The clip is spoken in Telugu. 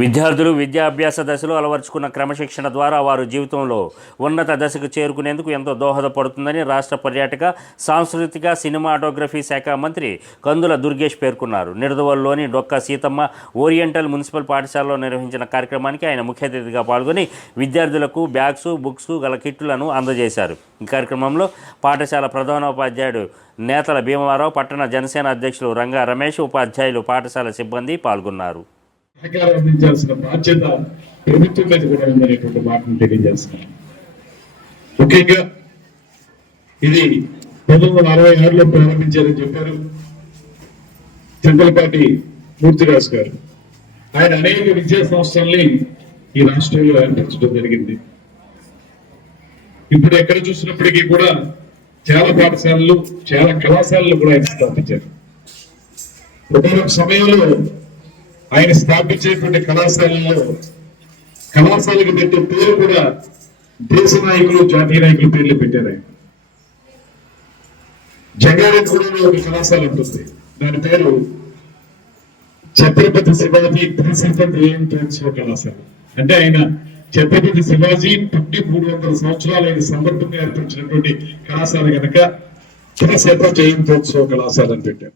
విద్యార్థులు విద్యాభ్యాస దశలో అలవర్చుకున్న క్రమశిక్షణ ద్వారా వారు జీవితంలో ఉన్నత దశకు చేరుకునేందుకు ఎంతో దోహదపడుతుందని రాష్ట్ర పర్యాటక సాంస్కృతిక సినిమాటోగ్రఫీ శాఖ మంత్రి కందుల దుర్గేష్ పేర్కొన్నారు. నిడదవల్లోని డొక్క సీతమ్మ ఓరియంటల్ మున్సిపల్ పాఠశాలలో నిర్వహించిన కార్యక్రమానికి ఆయన ముఖ్య అతిథిగా పాల్గొని విద్యార్థులకు బ్యాగ్స్ బుక్స్ గల కిట్లను అందజేశారు. ఈ కార్యక్రమంలో పాఠశాల ప్రధానోపాధ్యాయుడు నేతల భీమవరావు పట్టణ జనసేన అధ్యక్షులు రంగా రమేష్ ఉపాధ్యాయులు పాఠశాల సిబ్బంది పాల్గొన్నారు. సహకారం అందించాల్సిన బాధ్యత ప్రభుత్వం మీద కూడా ఉందనేటువంటి మాటను తెలియజేస్తున్నాను. ముఖ్యంగా ఇది పంతొమ్మిది వందల అరవై ఆరులో ప్రారంభించారని చెప్పారు చంద్రపాటి మూర్తిరాజు గారు. ఆయన అనేక విద్యా సంస్థల్ని ఈ రాష్ట్రంలో ఏర్పరచడం జరిగింది. ఇప్పుడు ఎక్కడ చూసినప్పటికీ కూడా చాలా పాఠశాలలు చాలా కళాశాలలు కూడా ఆయన స్థాపించారు. ఒకనొక సమయంలో ఆయన స్థాపించేటువంటి కళాశాలలో కళాశాలకు పెట్టే పేరు కూడా దేశ నాయకులు జాతీయ నాయకుల పేర్లు పెట్టారు ఆయన. జంగారెడ్డిగూడలో ఒక కళాశాల ఉంటుంది. దాని పేరు ఛత్రపతి శివాజీ ప్రిన్సిపల్ రియంట్రెన్షియల్ కళాశాల. అంటే ఆయన ఛత్రపతి శివాజీ పుట్టి మూడు వందల సంవత్సరాలు ఆయన సమర్థంగా ఏర్పరిచినటువంటి కళాశాల కనుక త్రిశత జయంతోత్సవ కళాశాల అని పెట్టారు.